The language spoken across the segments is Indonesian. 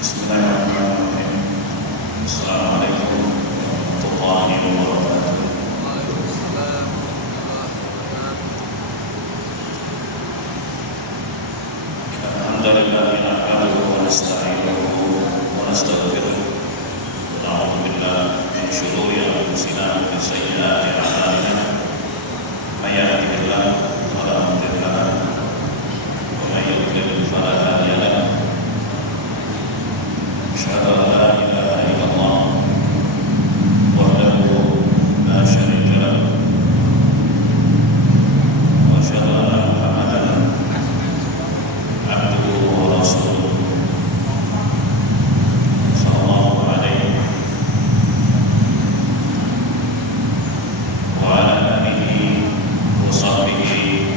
Bismillahirrahmanirrahim. Assalamualaikum warahmatullahi wabarakatuh. Alhamdulillah nahmaduhu wa nasta'inuhu wa nastaghfiruh. Na'udzu billahi min shururi anfusina wa min sayyiati a'malina. May yahdihillahu fala mudilla lahu wa may yudlil fala hadiya lahu. Asyhadu an la ilaha illallah wahdahu la syarika lahu wa asyhadu anna Muhammadan abduhu wa rasuluh sallallahu alaihi wa ala alihi wa sahbihi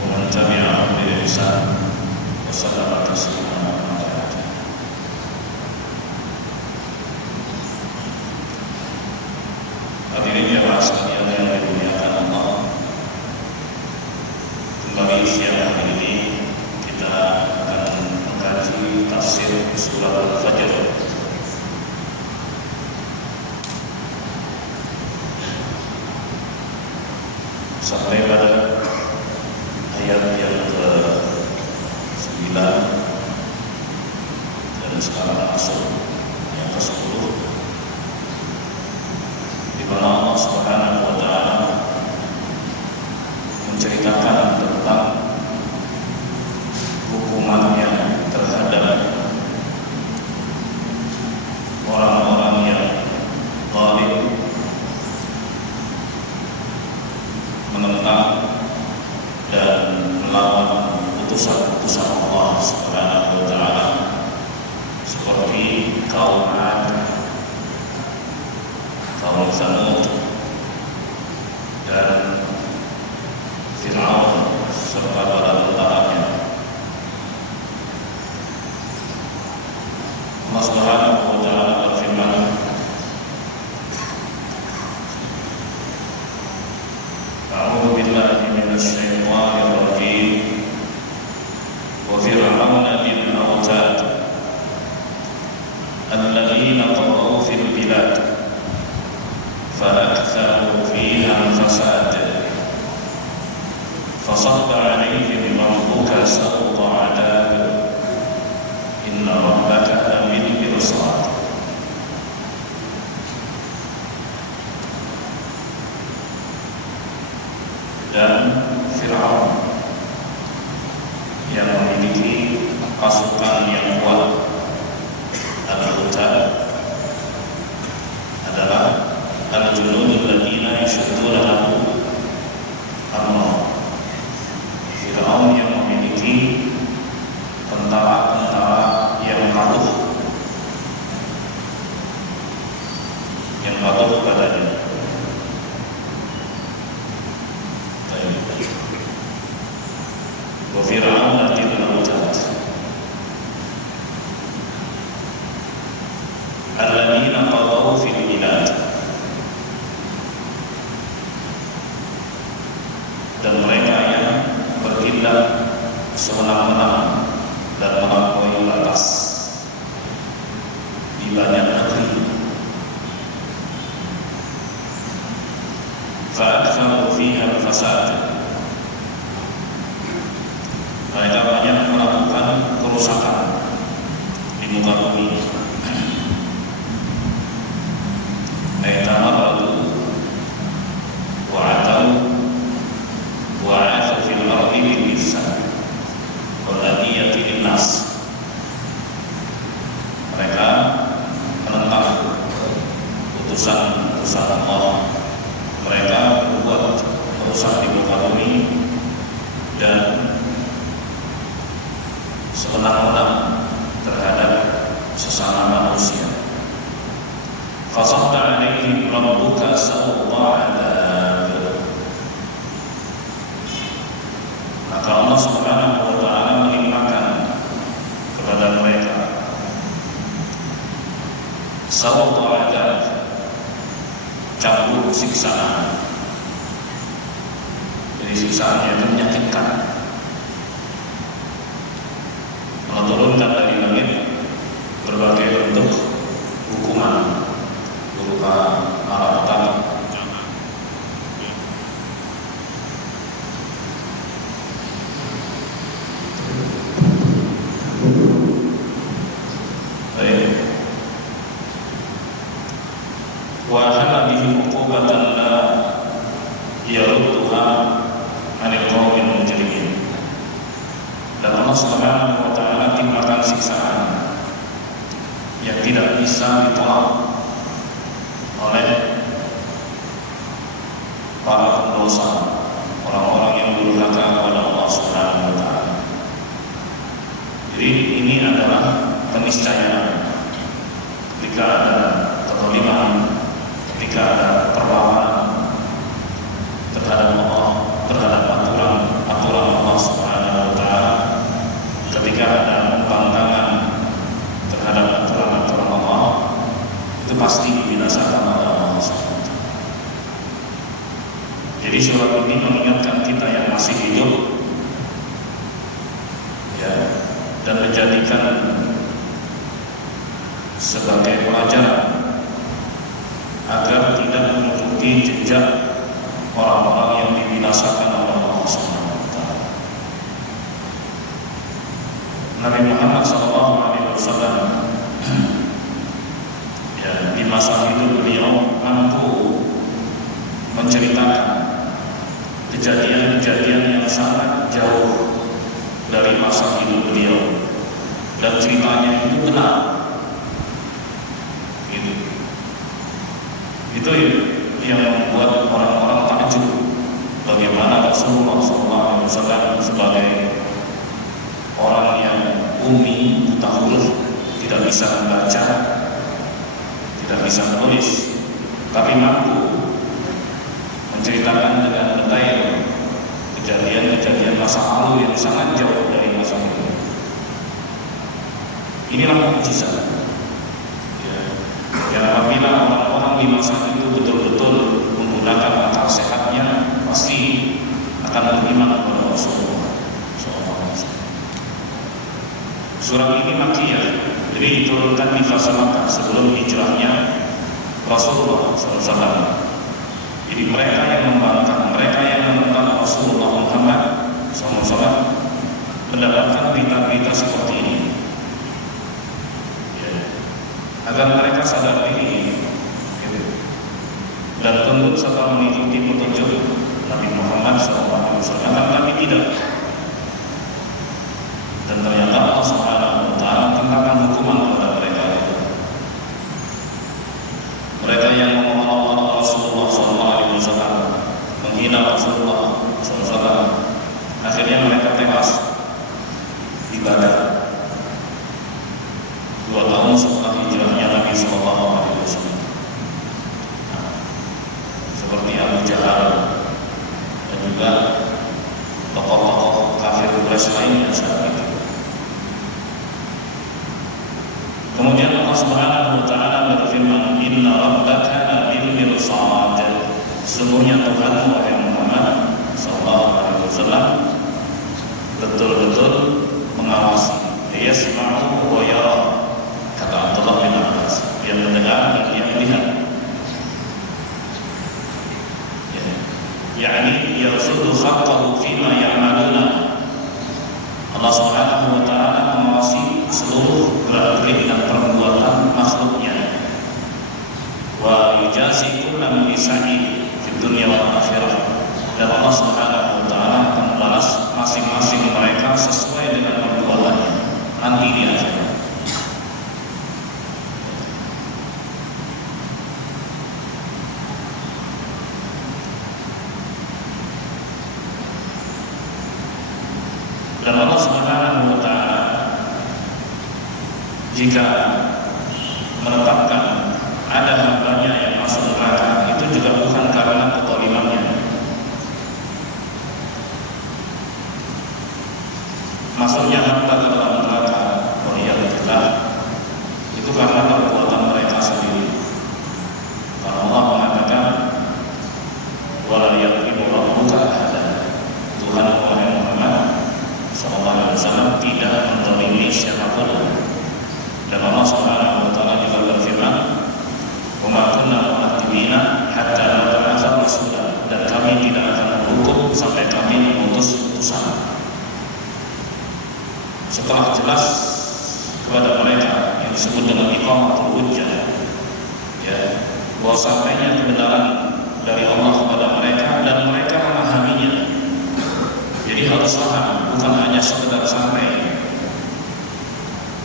wa man tabi'ahum bi ihsan wa sallama taslima. Hadirin jamaah sekalian yang dimuliakan Allah, kembali siang hari ini kita akan mengkaji tafsir surah Al-Fajr. Sampai pada ayat yang ke-9 dan sekarang masuk yang ke-10, di mana Allah Subhanahu wa taala menceritakan tentang hukumannya terhadap orang-orang yang zalim, menentang dan melawan utusan-utusan Allah Subhanahu wa taala, seperti kaum Ad, kaum Tsamud, dan Fir'aun serta para tentaranya. Allah Subhanahu wa taala berfirman, A'udzu billahi minasy syaithanir rajim. Wa fir'auna dzil awtad alladziina taghaw fil bilad فأكثروا فيها الفساد فصب عليهم ربك سوط عذاب إن ربك لبالمرصاد. Dan Fir'aun yang memiliki pasukan yang kuat, Al-Utad adalah al-junudul ladina yashudduna lahu amra. Fir'aun yang memiliki tentara-tentara yang patuh kepadanya. Wa Fir'aun dzil awtad alladziina taghaw fil bilad, dan mereka yang bertindak sewenang-wenang dan melampaui batas di banyak negeri. Fa'aktsaru fiha al-fasad, mereka banyak melakukan kerusakan di muka bumi. Ayatamaradu wa'atau wa'atau fil ardi bil ifsad wal adiyati linnas. Mereka menentang utusan-utusan Allah. Mereka berbuat merusak di muka bumi dan sewenang-wenang terhadap sesama manusia. Fasahta alaihim rabbuka sawta adzab. Maka Allah Subhanahu wa taala melimpahkan kepada mereka sawta adzab, campur siksaan. Jadi siksaannya itu menyakitkan. Allah turun diturunkan dari langit berbagai bentuk hukuman berupa malapetaka. Wa hana bihi uqubatan la yarudduha 'anil qaumil mujrimin. Dan Allah Subhanahu wa taala timpakan siksaan yang tidak bisa ditolak oleh para pendosa, orang-orang yang durhaka kepada Allah Subhanahu wa taala. Jadi ini adalah keniscayaan ketika ada kezaliman, ketika ada perlawanan terhadap Allah, terhadap aturan Allah Subhanahu wa taala, ketika ada pembangkangan terhadap aturan Allah, itu pasti dibinasakan oleh Allah Subhanahu wa taala. Jadi surat ini mengingatkan kita yang masih hidup, ya, dan menjadikan sebagai pelajaran agar tidak mengikuti jejak orang-orang yang dibinasakan oleh Allah Subhanahu wa taala. Nabi Muhammad SAW ya, di masa hidup beliau mampu menceritakan kejadian-kejadian yang sangat jauh dari masa hidup beliau, dan ceritanya itu benar. Itu yang membuat orang-orang takjub bagaimana Rasulullah SAW sebagai orang yang ummi, buta huruf, tidak bisa membaca, tidak bisa menulis, tapi mampu menceritakan dengan detail kejadian-kejadian masa lalu yang sangat jauh dari masa ini. Inilah mukjizat. Ya, apabila orang-orang di masa itu betul-betul menggunakan akal sehatnya, pasti akan beriman kepada Rasulullah SAW. Surat ini Makkiyah, jadi diturunkan di fase Makkah sebelum hijrahnya Rasulullah SAW. Jadi mereka yang membangkang, mereka yang menentang Rasulullah Muhammad SAW mendapatkan berita-berita seperti ini, ya, agar mereka sadar diri, gitu, dan tunduk serta mengikuti petunjuk Nabi Muhammad SAW. Tapi tidak. Dan ternyata Allah Subhanahu wa taala tentangkan hukuman kepada mereka. Mereka yang mengolok-olok Rasulullah SAW, menghina Rasulullah SAW, akhirnya mereka tewas di Badar 2 tahun setelah hijrahnya Nabi SAW. Seperti Abu Jahal dan juga tokoh-tokoh kafir Quraisy lainnya saat itu. Kemudian Allah Subhanahu wa taala berfirman, "Inna rabbaka labil mirsad." Sesungguhnya Tuhan wahai Muhammad sallallahu alaihi wasallam betul-betul mengawasi. Yasma'u wa yara, kata Abdullah bin Abbas, dia mendengar dan dia melihat. Yani yarsudu khalqahu fima ya'maluna. Allah Subhanahu wa taala mengawasi seluruh gerak-gerik dan perbuatan makhluknya. Wa yujazi kullam bisa'i fid dunya wal akhirah. Dan Allah Subhanahu wa taala akan membalas masing-masing mereka sesuai dengan perbuatannya nanti di akhirat. Dan Allah Subhanahu wa taala jika menetapkan ada hambanya yang masuk neraka, itu juga bukan karena kezalimannya. Masuknya hamba ke dalam neraka, waliyadzubillah, itu karena perbuatan mereka sendiri. Karena Allah mengatakan, wala yadlimu rabbuka ahada. Tuhan wahai Muhammad sallallahu alaihi wasallam tidak menzalimi siapapun setelah jelas kepada mereka yang disebut dengan iqamatul hujjah, ya, bahwa sampainya kebenaran dari Allah kepada mereka dan mereka memahaminya. Jadi harus paham, bukan hanya sekedar sampai.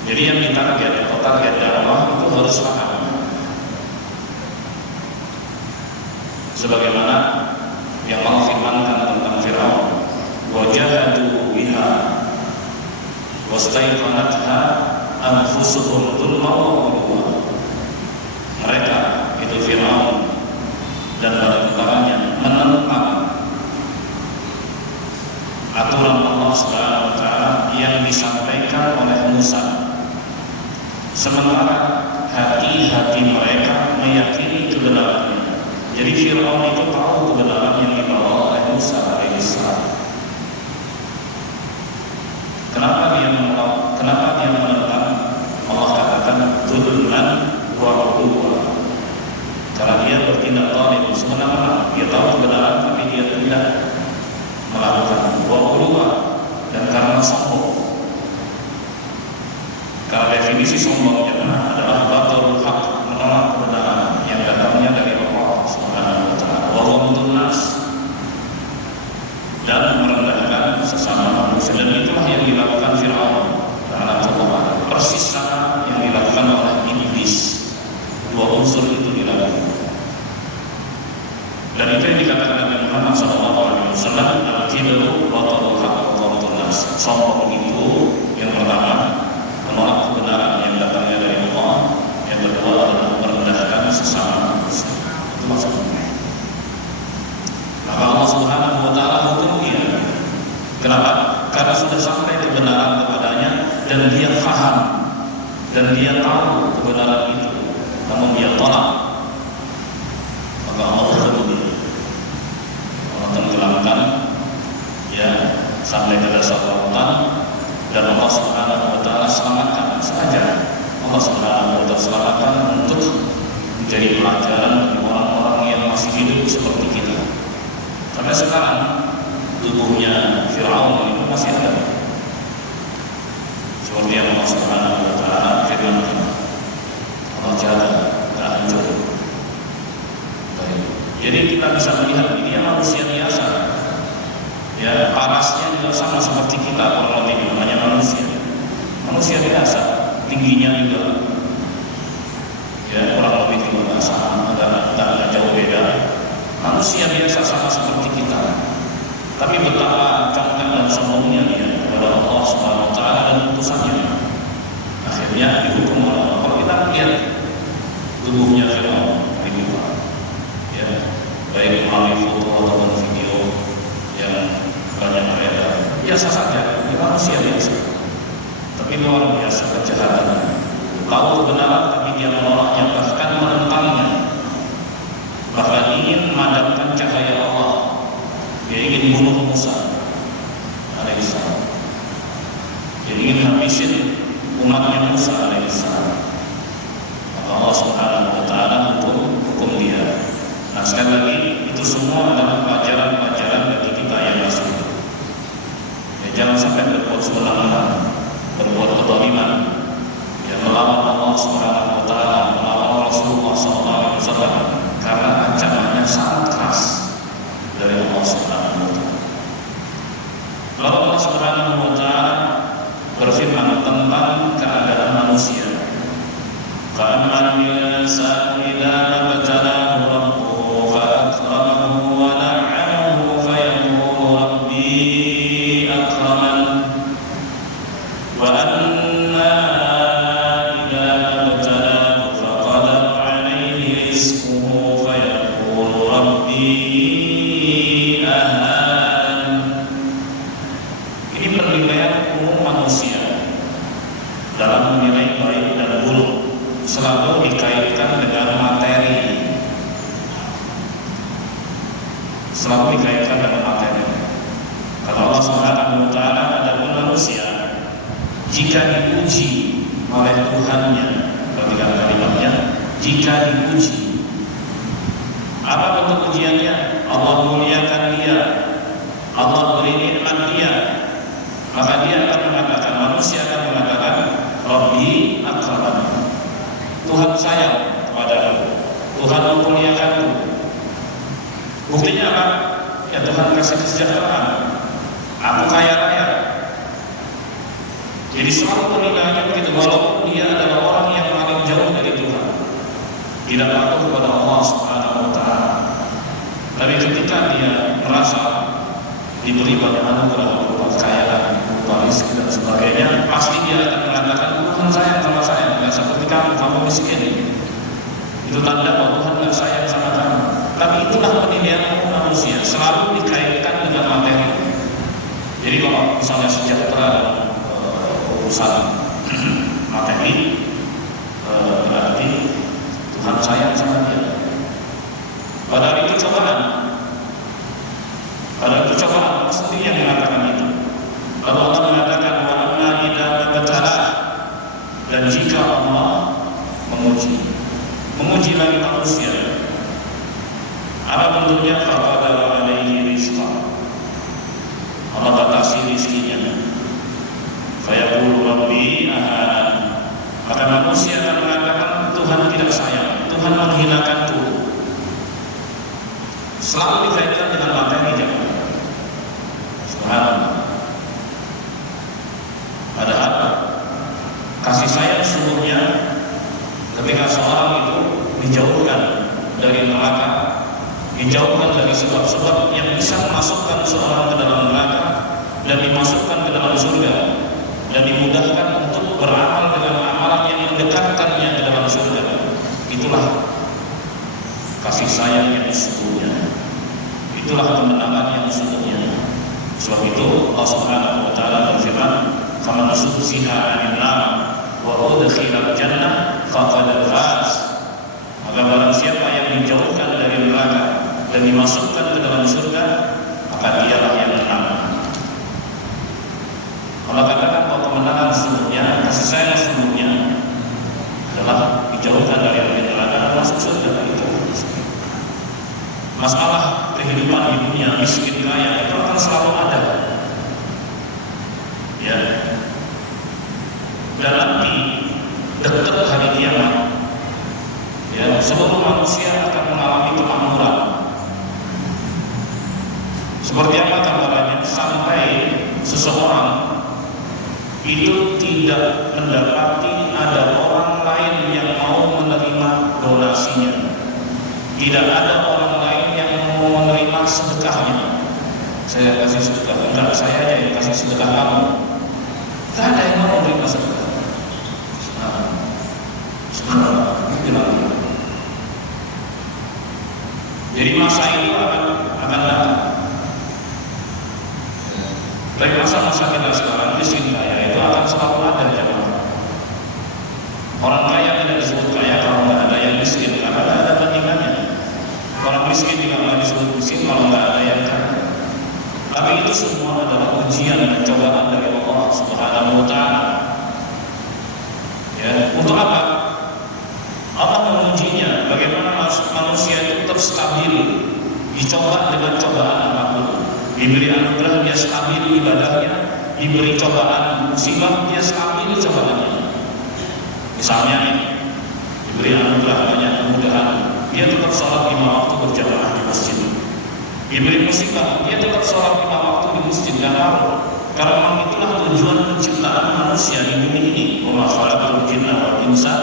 Jadi yang ditarget atau target dakwah itu harus paham. Sebagaimana yang Allah firmankan tentang Fir'aun, wa jahadu biha wastaiqanatha anfusuhum dzulman wa 'uluwa. Mereka itu Fir'aun dan para menentang aturan Allah Subhanahu wa taala yang disampaikan oleh Musa. Sementara hati-hati mereka meyakini kebenarannya. Jadi Fir'aun itu tahu kebenaran yang dibawa oleh Musa alaihissalam. Kenapa dia menentang? Allah katakan dzulman wa 'uluwa. Karena dia bertindak zalim semena-mena. Dia tahu kebenaran tapi dia tidak melakukan. Wa 'uluwa, dan karena sombong. Karena definisi sombongnya adalah batalul haq, menolak kebenaran yang datangnya dari Allah Subhanahu wa taala. Wa ghamdun nas, dan merendahkan sesama manusia. Dan itulah yang dilakukan Fir'aun la'natullah, persis sama yang dilakukan oleh iblis. Dua unsur itu dilakukan. Dan itu yang dikatakan Nabi Muhammad SAW, al-kibru batalul haq wa ghamdun nas. Sombong itu yang pertama menolak kebenaran yang datangnya dari Allah, yang kedua adalah merendahkan sesama manusia. Itu maksudnya. Maka Allah Subhanahu wa taala hukum dia. Kenapa? Karena sudah sampai kebenaran kepadanya dan dia paham dan dia tahu kebenaran itu, namun dia tolak. Maka Allah hukum dia. Allah tenggelamkan, ya, sampai ke dasar lautan. Dan Allah Subhanahu wa taala selamatkan saja. Allah Subhanahu wa taala selamatkan untuk menjadi pelajaran bagi orang-orang yang masih hidup seperti kita. Sampai sekarang tubuhnya Fir'aun itu masih ada. Seperti yang Allah Subhanahu wa taala firmankan, Allah jaga, tidak hancur. Jadi kita bisa melihat dia manusia biasa. Ya, parasnya juga sama seperti kita, kurang lebih namanya manusia biasa, tingginya juga, ya, kurang lebih juga sama, agak jauh beda. Manusia biasa sama seperti kita, tapi betapa congkak dan sombongnya dia kepada Allah Subhanahu wa taala dan utusannya. Akhirnya dihukum oleh Allah. Kalau kita lihat tubuhnya Fir'aun, ya, baik melalui foto ataupun video yang banyak beredar, biasa saja, dia manusia biasa, tapi luar biasa kejahatannya. Tahu kebenaran tapi dia menolaknya, bahkan menentangnya, bahkan ingin memadamkan cahaya Allah. Dia ingin bunuh Musa alaihissalam, dia ingin habisin umatnya Musa alaihissalam. Maka Allah Subhanahu wa taala hukum dia. Nah, sekali lagi, itu semua adalah pelajaran-pelajaran bagi kita yang masih. Jangan sampai berbuat semena-mena, berbuat kezaliman, yang melawan Allah Subhanahu wa taala, melawan Rasulullah SAW, karena ancamannya sangat keras dari Allah Subhanahu wa taala. Lalu Allah Subhanahu wa taala berfirman tentang keadaan manusia. Fa'ammal insanu idza mabtalahu rabbuhu fa'akramahu wa na'amahu fayaqulu rabbi dalam menilai baik dan buruk selalu dikaitkan dengan materi, selalu dikaitkan dengan materi. Kalau Allah Subhanahu wa taala adapun manusia, jika dipuji oleh Tuhannya, perhatikan kalimatnya, jika dipuji, apa bentuk pujiannya? Allah muliakan dia, Allah beri nikmat dia, maka dia akan mengatakan, manusia akan mengatakan, Rabbi akramani, Tuhan sayang kepadaku, Tuhan memuliakanku. Buktinya apa? Ya Tuhan kasih kesejahteraan, aku kaya raya. Jadi selalu menilainya begitu, walaupun dia adalah orang yang paling jauh dari Tuhan, tidak patuh kepada Allah Subhanahu wa Ta'ala. Tapi ketika dia merasa diberi banyak anugerah berupa kekayaan, berupa rezeki dan sebagainya, pasti dia akan mengatakan, Tuhan sayang sama saya, nggak seperti kamu miskin. Itu tanda bahwa Tuhan nggak sayang sama kamu. Tapi itulah penilaian manusia, selalu dikaitkan dengan materi. Jadi kalau misalnya sejahtera dalam urusan materi, berarti Tuhan sayang sama dia. Padahal itu cobaan. Padahal itu cobaan, Allah sendiri yang mengatakan itu. Lalu Allah mengatakan, wa amma idza mabtala, dan jika Allah menguji lagi manusia, apa bentuknya? Faqadara alaihi rizqah, Allah batasi rizkinya. Fayaqulu rabbi ahanan, maka manusia akan mengatakan, Tuhan tidak sayang, Tuhan menghinakanku. Selalu dikaitkan dengan materi jangan. Subhanallah. Padahal kasih sayang sungguhnya ketika seorang itu dijauhkan dari neraka, dijauhkan dari sebab-sebab yang bisa memasukkan seorang ke dalam neraka dan dimasukkan ke dalam surga, dan dimudahkan untuk beramal dengan amalan yang mendekatkannya ke dalam surga. Itulah kasih sayang yang sesungguhnya, itulah kemenangan yang sesungguhnya. Sebab itu Allah Subhanahu wa Ta'ala berfirman, faman zuhziha 'anil nar wa udkhilal jannah faqad faz, maka barang siapa yang dijauhkan dari neraka dan dimasukkan ke dalam surga, maka dialah yang menang. Allah katakan bahwa kemenangan sesungguhnya, kasih sayang sesungguhnya adalah dijauhkan dari api neraka dan masuk surga. Itu masalah kehidupan di dunia, miskin kaya itu akan selalu ada, ya. Dan nanti dekat hari kiamat, ya, seluruh manusia akan mengalami kemakmuran. Seperti apa gambarannya? Sampai seseorang itu tidak mendapati ada orang lain yang mau menerima donasinya, tidak ada orang lain yang mau menerima sedekahnya. Saya kasih sedekah, enggak, saya aja yang kasih sedekah kamu. Tidak ada yang mau menerima sedekah. Jadi masa itu akan datang. Tapi masa-masa kita sekarang miskin kaya itu akan selalu ada jemaah. Orang kaya tidak disebut kaya kalau nggak ada yang miskin, karena tidak ada bandingannya. Orang miskin juga nggak disebut miskin kalau nggak ada yang kaya. Tapi itu semua adalah ujian dan cobaan dari Allah Subhanahu wa Ta'ala. Ya, untuk apa? Allah mengujinya bagaimana manusia itu tetap stabil, dicoba dengan cobaan apapun. Diberi anugerah dia stabil ibadahnya, diberi cobaan musibah dia stabil cobaannya. Misalnya diberi anugerah banyak kemudahan, dia tetap sholat 5 waktu berjamaah di masjid. Diberi musibah, dia tetap sholat 5 waktu di masjid, dan tahu karena memang itulah tujuan penciptaan manusia di bumi ini. Wa ma khalaqtul jinna wal insa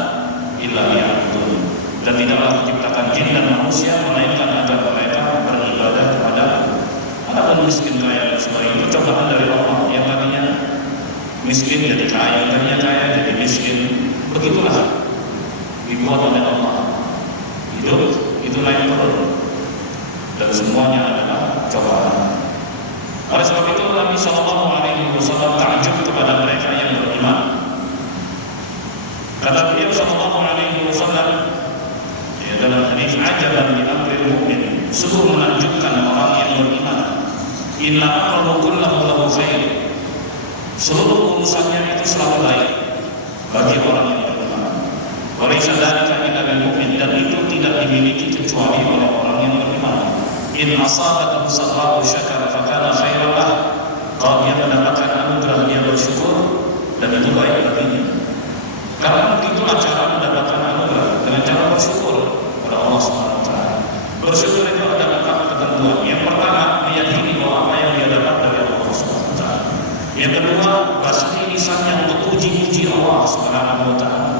illa liya'budun. Dan tidaklah menciptakan jin dan manusia melainkan agar mereka beribadah kepada adapun miskin kaya dan sebagainya. Itu cobaan dari Allah yang tadinya miskin jadi kaya, tadinya kaya jadi miskin. Begitulah dibuat oleh Allah. Hidup itu naik turun dan semuanya adalah cobaan. Oleh sebab itu Nabi SAW takjub kepada mereka yang beriman. Kata beliau SAW dalam hadis, ajaban li amril mu'min, sungguh menakjubkan orang yang beriman. Inna amrahu kullahu lahu khair, seluruh urusannya itu selalu baik bagi orang yang beriman. Wa laysa dzalika illa lil mu'min, dan itu tidak dimiliki kecuali oleh orang yang beriman. In asabatu sarra'u syakara fa kana khairan lahu, kalau dia mendapatkan anugerah bersyukur dan itu baik baginya. Karena begitulah cara mendapatkan anugerah, dengan cara bersyukur kepada Allah Subhanahu wa taala. Bersyukur itu ada 4 ketentuan. Yang pertama, meyakini bahwa apa yang dia dapat dari Allah Subhanahu wa taala. Yang kedua, basmi lisannya untuk puji-puji Allah Subhanahu wa taala.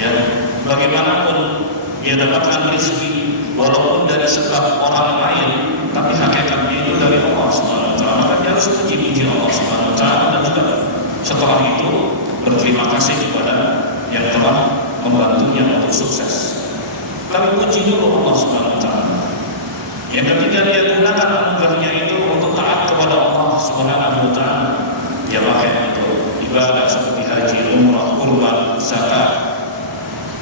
Ya, bagaimanapun dia dapatkan rezeki walaupun dari sebab orang lain, tapi hakikatnya itu dari Allah Subhanahu wa taala. Maka dia harus puji-puji Allah Subhanahu wa taala dan juga setelah itu berterima kasih kepada yang telah membantunya untuk sukses. Tapi puji dulu Allah Subhanahu wa taala. Yang ketiga, dia gunakan anugerahnya itu untuk taat kepada Allah Subhanahu wa taala. Dia pakai itu ibadah seperti haji, umrah, kurban, zakat,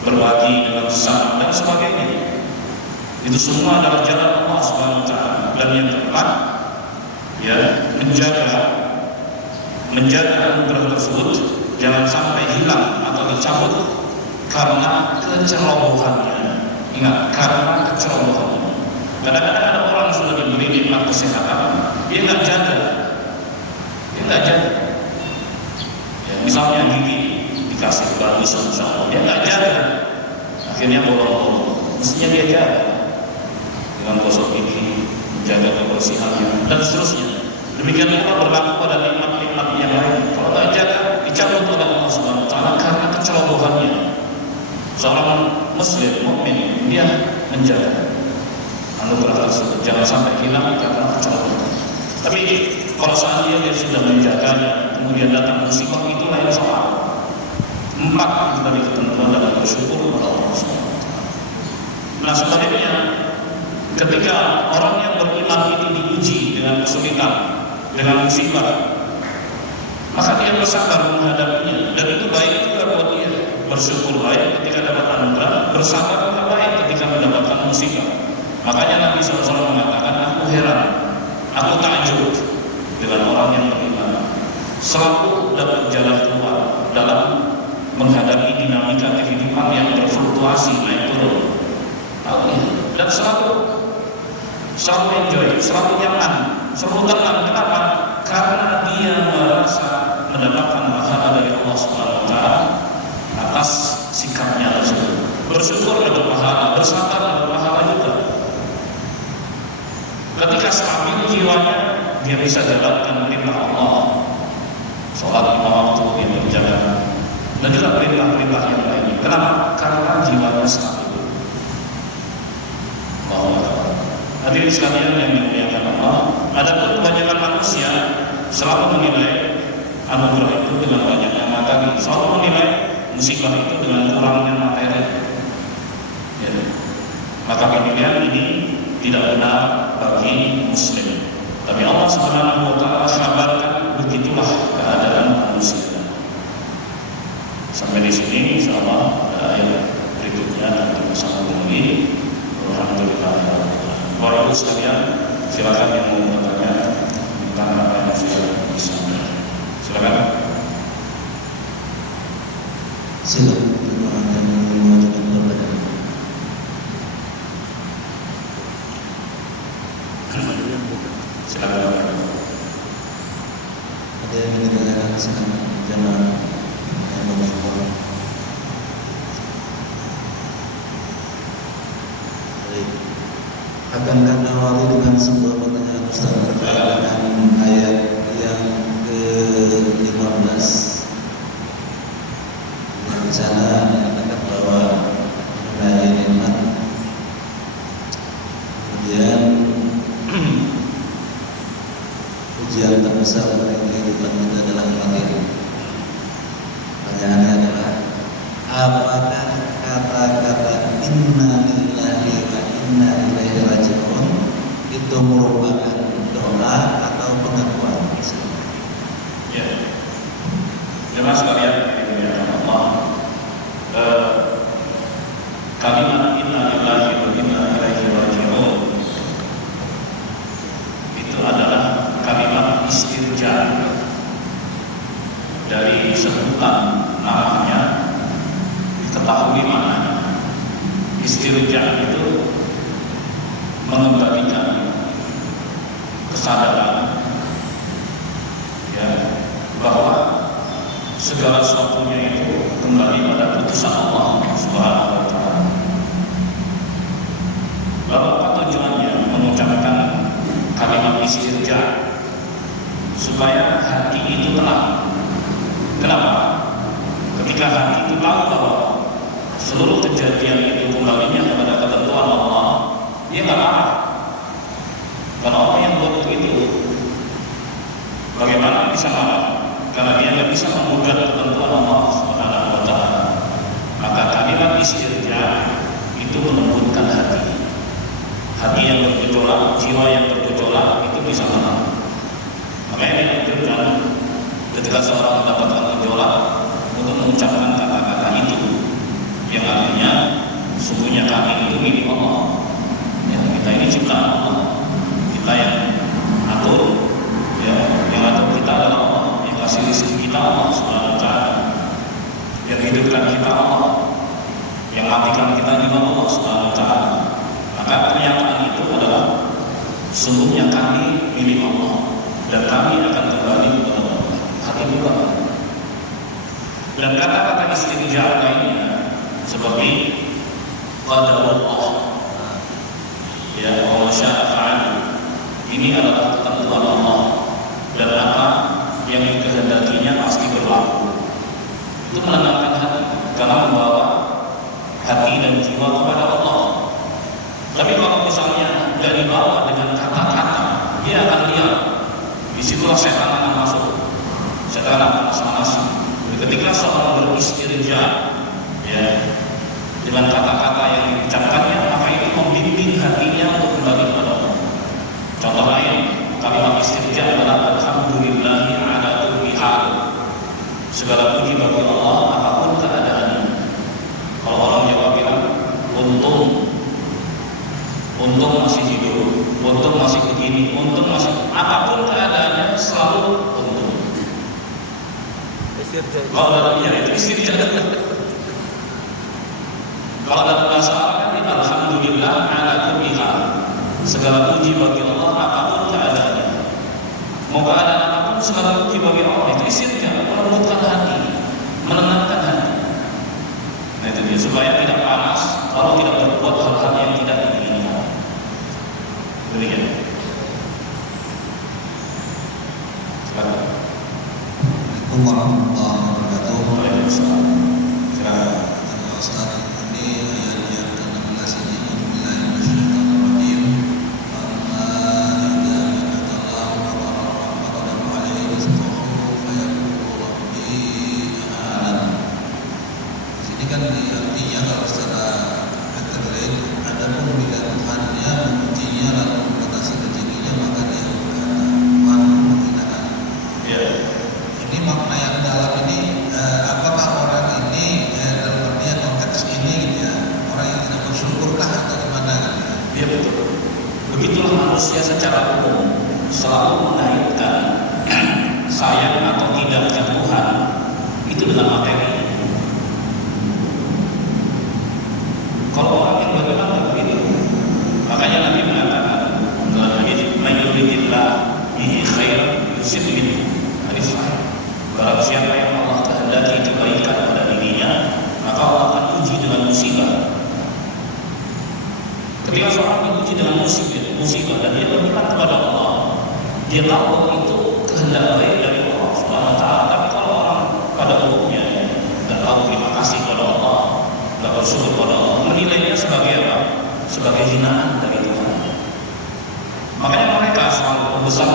berbagi dengan sesama dan sebagainya. Itu semua adalah jalan Allah Subhanahu wa taala. Dan yang keempat, ya, menjaga anugerah tersebut jangan sampai hilang atau dicabut karena kecerobohannya. Ingat, karena kecerobohannya. Kadang-kadang ada orang yang sudah diberi nikmat kesehatan, dia nggak jaga. Ya, misalnya gigi dikasih bagus, insya Allah, dia nggak jaga, akhirnya bolong-bolong. Mestinya dia jaga dengan gosok gigi, menjaga kebersihannya dan seterusnya. Demikian pula berlaku pada nikmat-nikmat yang lain. Kalau tak jaga, dicabut oleh Allah Subhanahu wa taala karena kecerobohannya. Seorang muslim mukmin dia menjaga anugerah tersebut jangan sampai hilang karena kecerobohan. Tapi kalau seandainya dia sudah menjaganya, kemudian datang musibah, itu lain soal. 4 itu tadi ketentuan dalam bersyukur kepada Allah Subhanahu wa taala. Nah, sebaliknya ketika orang yang beriman itu diuji dengan kesulitan, dengan musibah, maka dia bersabar menghadapinya, dan itu baik juga buat dia. Bersyukur baik ketika dapat anugerah, bersabar juga baik ketika mendapatkan musibah. Makanya Nabi SAW mengatakan, aku heran, aku takjub dengan orang yang beriman, selalu dapat jalan keluar dalam menghadapi dinamika kehidupan yang berfluktuasi naik turun. Tahu ya? Dan selalu enjoy, selalu nyaman, selalu tenang. Kenapa? Karena dia merasa mendapatkan pahala dari Allah Subhanahu wa taala atas sikapnya tersebut. Bersyukur dapat pahala, bersabar dapat pahala juga. Ketika stabil jiwanya, dia bisa jalankan perintah Allah, sholat 5 waktu dia berjalan, dan juga perintah-perintah yang lainnya. Kenapa? Karena jiwanya stabil. Hadirin sekalian yang dimuliakan Allah, adapun kebanyakan manusia selalu menilai anugerah itu dengan banyaknya materi, selalu menilai musibah itu dengan kurangnya materi. Ya. Maka penilaian ini tidak benar bagi muslim. Tapi Allah Subhanahu wa taala kabarkan begitulah keadaan manusia. Sampai di sini insyaallah ayat berikutnya kita sambung lagi. Alhamdulillah. Bapak Ibu sekalian, silakan yang mau bertanya tentang apa yang sudah disampaikan. Silakan. Silakan. Ada yang ingin ditanyakan sama jamaah yang menonton. Akankah nawari dengan sebuah pertanyaan Ustaz terkait dengan ayat yang ke-15 yang di sana menyatakan bahwa mengenai nikmat, kemudian ujian terbesar dari kehidupan kita adalah kematian. Pertanyaannya adalah, apakah kata-kata inna lillahi wa inna ilaihi raji'un itu merupakan doa atau pengakuan? Ya, jemaah sekalian yang Allah, kalimat inna lillahi wa inna ilaihi raji'un itu adalah kalimat istirja dari sebutan namanya diketahui maknanya. Istirja itu mengembalikan kesadaran, ya, bahwa segala sesuatunya itu kembali pada putusan Allah Subhanahu wa Ta'ala. Lalu apa tujuannya mengucapkan kalimat istirja? Supaya hati itu tenang. Kenapa? Ketika hati itu tahu bahwa seluruh kejadian itu kembalinya kepada ketentuan Allah, dia nggak marah. Karena Allah yang buat begitu. Bagaimana bisa marah? Karena dia nggak bisa menggugat ketentuan Allah Subhanahu wa Ta'ala. Maka kalimat istirja itu melembutkan hati. Hati yang bergejolak, jiwa yang bergejolak itu bisa tenang. Makanya dianjurkan ketika seorang mendapatkan gejolak untuk mengucapkan kata-kata itu, yang artinya sungguhnya kami itu milik Allah. Ya, kita ini ciptaan Allah. Kita yang atur, ya, yang atur kita adalah Allah. Yang kasih rezeki kita Allah Subhanahu wa Ta'ala. Yang hidupkan kita Allah. Yang matikan kita juga Allah Subhanahu wa Ta'ala. Maka pernyataan itu adalah sungguhnya kami milik Allah dan kami akan kembali kepada Allah. Hati juga. Dan kata-kata istirja lainnya seperti qadarullah, ya, wa syaa fa'al. Ini adalah ketentuan Allah dan apa yang dikehendakinya pasti berlaku. Itu menenangkan hati karena membawa hati dan jiwa kepada Allah. Tapi kalau misalnya tidak dibawa dengan kata-kata, dia akan diam. Disitulah setan akan masuk. Setan akan panas-panas. Ketika seorang beristirja, ya, dengan kata-kata yang diucapkannya, maka itu membimbing hatinya untuk kembali kepada Allah. Contoh lain, kalimat istirja adalah alhamdulillahi ala kulli hal. Segala puji bagi Allah apapun keadaannya. Kalau orang Jawa bilang untung masih hidup, untung masih begini, untung masih apapun keadaannya selalu untung. Kalau dalamnya itu istirja. Kalau dalam bahasa Arab kan itu alhamdulillah ala kulli hal. Segala puji bagi Allah apapun keadaannya. Mau keadaan apapun segala puji bagi Allah, itu istirja, melembutkan hati, menenangkan hati. Nah itu dia, supaya tidak panas kalau tidak berbuat hal-hal yang tidak diinginkan. Demikian. Silakan. Assalamualaikum warahmatullahi wabarakatuh. Waalaikumsalam. Silakan. Ustaz, ini ayat yang ke-16 ini, Bismillahirrahmanirrahim. Ini kan artinya kalau secara kategori ada pun bila Tuhannya memujinya lalu membatasi rezekinya maka dia berkata penghinaan. Ya. Ini makna yang dalam ini apakah orang ini dalam artian konteks ini gitu ya, orang yang tidak bersyukurkah atau gimana gitu ya? Iya betul. Begitulah manusia secara umum selalu mengaitkan sayang atau tidaknya Tuhan itu dengan materi. Kalau orang yang bagaimana begitu, makanya Nabi mengatakan dalam hadis mayyuridillah bihi khairan yusib minhu. Hadis sahih. Barang siapa yang Allah kehendaki kebaikan pada dirinya, maka Allah akan uji dengan musibah. Ketika seorang diuji dengan musibah dan dia beriman kepada Allah, dia tahu bahwa itu kehendak baik dari Allah Subhanahu wa Ta'ala. Tapi kalau orang pada umumnya tidak tahu terima kasih kepada Allah, tidak bersyukur kepada Allah, menilainya sebagai apa? Sebagai hinaan dari Tuhan. Makanya mereka selalu membesar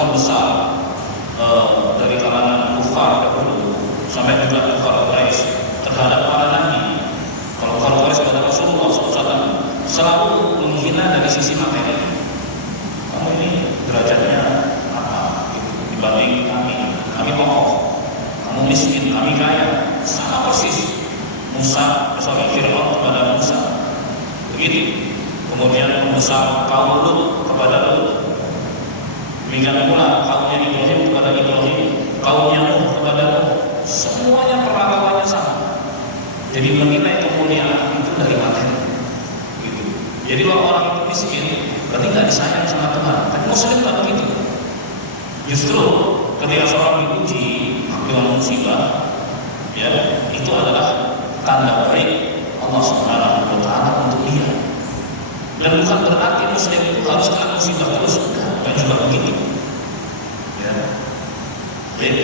dari kalangan kufar dahulu sampai juga kufar Quraisy terhadap para nabi. Kalau kufar Quraisy kepada Rasulullah SAW selalu menghina dari sisi materi. Kamu ini derajatnya apa dibanding kami pokok. Kamu miskin, kami kaya, sama persis. Fir'aun kepada Musa, begitu. Kemudian membesar kaum Lut kepada Lut. Demikian pula kaumnya Ibrahim kepada Ibrahim, kaumnya Nuh kepada Nuh. Semuanya perlakuannya sama. Jadi menilai kemuliaan itu dari materi. Gitu. Jadi kalau orang itu miskin, berarti nggak disayang sama Tuhan. Tapi Muslim tak begitu. Justru ketika seorang diuji, dengan musibah, ya, itu adalah tanda baik Allah Subhanahu wa taala untuk dia. Dan bukan berarti muslim itu harus kena musibah terus, bukan juga begitu. Ya. Jadi,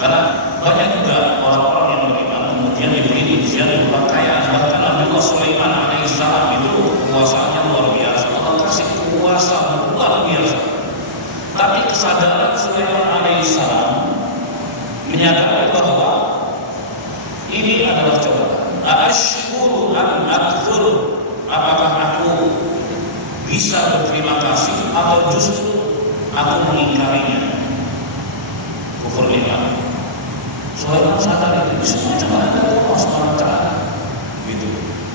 karena banyak juga orang-orang yang beriman kemudian diberi ujian berupa kekayaan. Bahkan Nabi Sulaiman alaihissalam itu kuasanya luar biasa, Allah kasih kuasa luar biasa. Tapi kesadaran Sulaiman alaihissalam menyadari bahwa ini adalah cobaan. Asyukuru an akfur, apakah aku bisa berterima kasih atau justru aku mengingkarinya? Kufur nikmat. Sulaiman sadar itu semua cobaan dari Allah SWT. Gitu.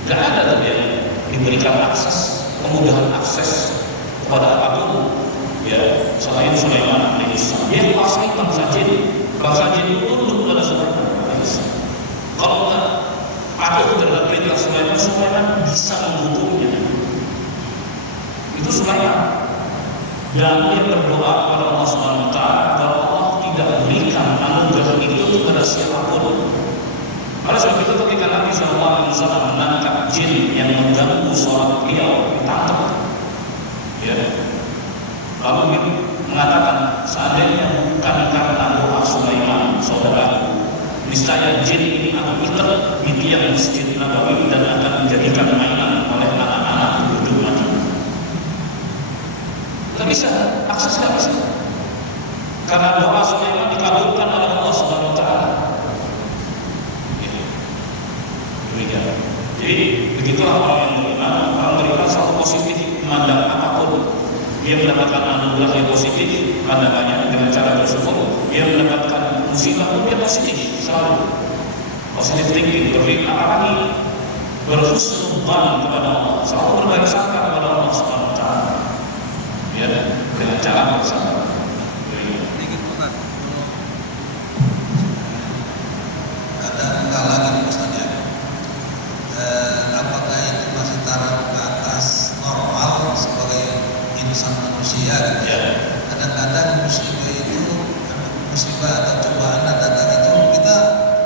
Gak ada tuh yang diberikan akses, kemudahan akses kepada apapun. Ya, selain Sulaiman alaihissalam, dia kuasai bangsa jin. Bangsa jin itu tunduk pada Sulaiman alaihissalam. Kalau enggak patuh terhadap perintah Sulaiman, Sulaiman bisa menghukumnya. Itu Sulaiman. Dan dia berdoa kepada Allah Subhanahu wa taala agar Allah tidak berikan anugerah itu kepada siapapun. Oleh sebab itu ketika Nabi SAW menangkap jin yang mengganggu sholat beliau, ditangkap. Ya. Lalu dia mengatakan, seandainya bukan karena doa Sulaiman, saudara, niscaya jin ini akan ikat di tiang Masjid Nabawi dan akan menjadikan mainan oleh anak-anak penduduk Madinah. Tidak bisa, akses tidak bisa. Karena doa Sulaiman dikabulkan oleh Allah Subhanahu wa taala. Demikian. Jadi begitulah orang yang beriman. Orang beriman selalu positif memandang apapun. Dia mendapatkan anugerah yang positif, pandangannya dengan cara bersyukur. Dia mendapatkan musibah pun dia positif, selalu positif thinking, berpikir apalagi berhusnudzan kepada Allah, selalu berbaik sangka kepada Allah Subhanahu wa taala. Ya, dengan cara bersabar. Kadang kala gitu Ustaz ya, apakah itu masih taraf ke atas normal sebagai insan manusia gitu ya? Kadang-kadang musibah atau cobaan datang itu kita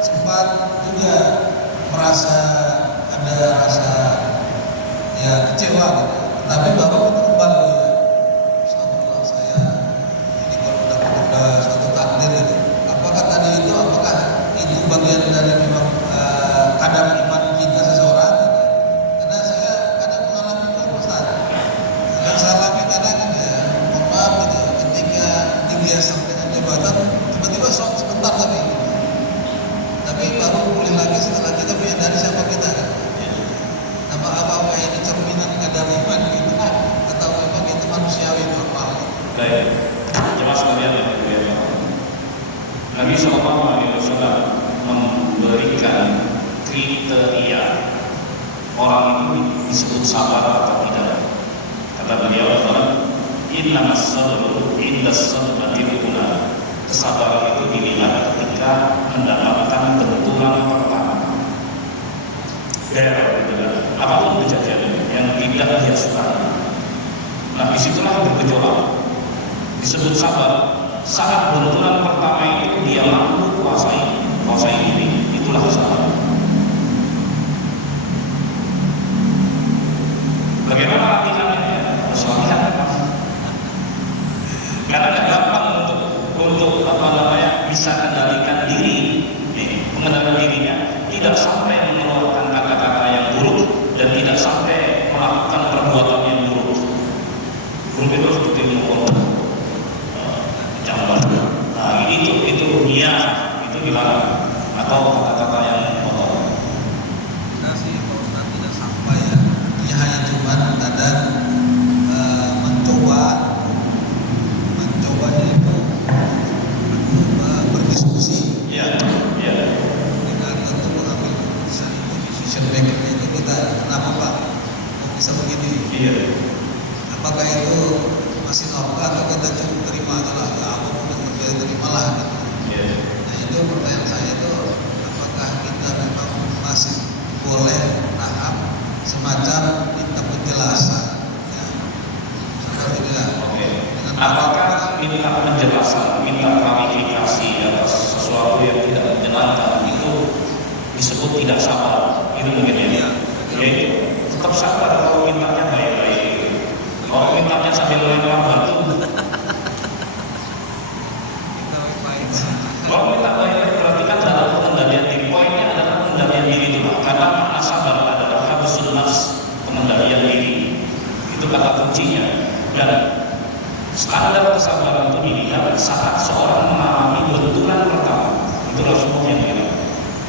sempat juga merasa ada rasa ya kecewa gitu, tapi baru kita kembali ya, astagfirullah saya ini kalau udah suatu takdir gitu. Apakah tadi itu bagian dari memang kadar iman kita seseorang gitu? Karena saya kadang mengalami itu Ustaz, dan saya alami kadang gitu ya, mohon maaf gitu, ketika dibiasa dengan jabatan tiba-tiba shock sebentar lagi gitu. Tapi baru pulih lagi setelah kita menyadari siapa kita kan. Apa ini cerminan kadar iman gitu kan, atau memang itu manusiawi normal gitu. Baik, jemaah sekalian yang mulia, Nabi SAW memberikan kriteria orang itu disebut sabar atau tidak. Kata beliau, innamas sabru indas sadmatil ula. Kesabaran itu dilihat ketika mendapatkan benturan pertama. Apapun kejadian yang tidak dia sukai, nah disitulah bergejolak. Disebut sabar saat benturan pertama itu dia mampu kuasai diri, itulah sabar. Bagaimana latihannya? Latihan karena tidak gampang untuk bisa kendalikan diri, mengendalikan dirinya, tidak sampai mengeluarkan kata-kata yang buruk dan tidak sampai melakukan perbuatan yang buruk. Buruk itu seperti mengkot, jambar. Nah itu niat, itu dilarang, atau kata-kata yang kotor. Kita sih Pak Ustaz tidak sampai ya. Dia hanya cuma kadang mencobanya itu berdiskusi. Iya. Dengan tentu mengambil decision making itu kita kenapa Pak bisa begini? Iya. Apakah itu masih normal atau kita cukup terima adalah ya apapun yang terjadi terimalah gitu. Iya. Nah itu pertanyaan saya itu, apakah kita memang masih boleh tahap semacam minta penjelasan ya, seperti inilah. Oke. Apakah minta penjelasan, minta klarifikasi atas sesuatu yang disebut tidak sabar. Itu mungkin ya. Yaitu tetap sabar kalau mintanya baik-baik. Kalau mintanya sambil lempar batu, kalau minta baik-baik berarti kan dalam pengendalian diri. Poinnya adalah pengendalian diri itu, karena makna sabar adalah habsul nafs, pengendalian diri. Itu kata kuncinya. Dan standar kesabaran itu dilihat saat seorang mengalami benturan pertama. Itu Rasulullah yang bilang.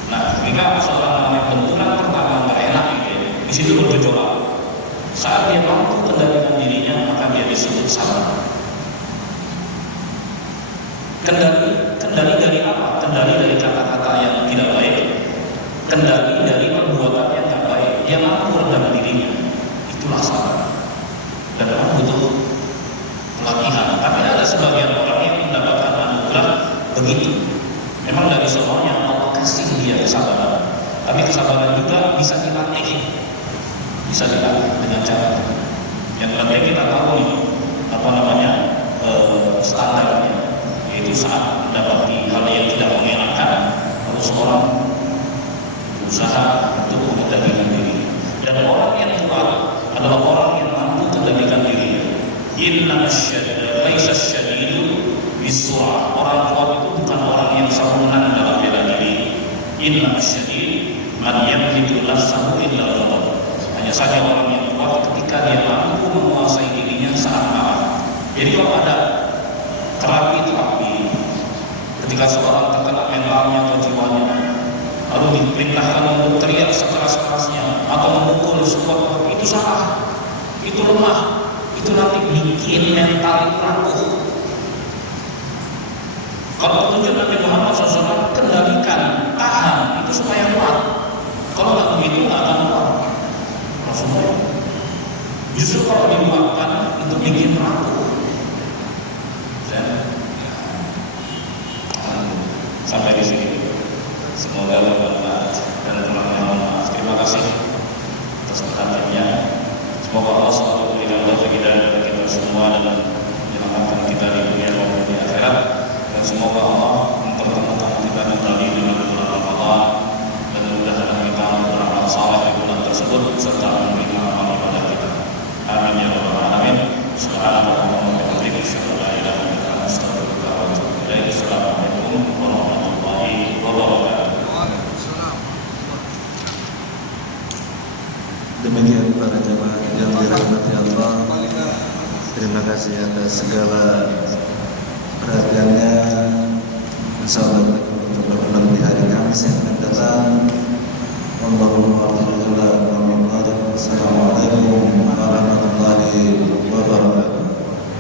Nah, ketika seorang mengalami benturan pertama nggak enak gitu ya, di situ bergejolak. Saat dia mampu kendalikan dirinya, maka dia disebut sabar. Kendali dari apa? Kendali dari kata-kata yang tidak baik, kendali dari perbuatan yang tidak baik. Dia mampu redam dirinya, itulah sabar. Dan orang butuh pelatihan. Tapi ada sebagian orang yang mendapatkan anugerah begitu. Memang dari semuanya Allah kasih dia kesabaran. Tapi kesabaran juga bisa dilatih. Bisa dilatih dengan cara yang penting kita tahu nih, standarnya, yaitu saat mendapati hal yang tidak mengenakan, lalu seorang berusaha untuk mengendalikan diri. Dan orang yang kuat adalah orang yang mampu mengendalikan dirinya. Inna laisa syadidu bisur'ah. Orang kuat itu bukan orang yang sempurna dalam bela diri. Inna syadid man yamliku nafsahu illa Allah. Hanya saja orang yang kuat ketika dia mampu menguasai dirinya saat marah. Jadi kalau ada terapi, ketika seorang terkena mentalnya atau jiwanya, lalu diperintahkan untuk teriak sekeras-kerasnya atau memukul sekuat, itu salah, itu lemah, itu nanti bikin mental itu rapuh. Kalau petunjuk Nabi Muhammad SAW, kendalikan, tahan, itu supaya kuat. Kalau nggak begitu nggak akan kuat. Rasulullah justru kalau dibuatkan itu bikin rapuh. Sampai di sini. Semoga bermanfaat dan kurangnya mohon maaf. Terima kasih atas perhatiannya. Semoga Allah selalu memberikan taufik hidayah kepada kita semua dalam menyelamatkan kita di dunia maupun di akhirat. Dan semoga Allah mempertemukan kita kembali dengan bulan Ramadan dan memudahkan kita beramal saleh di bulan tersebut serta memberikan amal ibadah kita. Amin ya rabbal alamin. Subhanallahumma wa bihamdihi asyhadu an la ilaha illa anta astaghfiruka wa atubu ilaik. Assalamualaikum warahmatullahi wabarakatuh. Demikian para jemaah yang dirahmati Allah, terima kasih atas segala perhatiannya. Insyaallah untuk bertemu di hari Kamis yang akan datang. Assalamualaikum warahmatullahi wabarakatuh.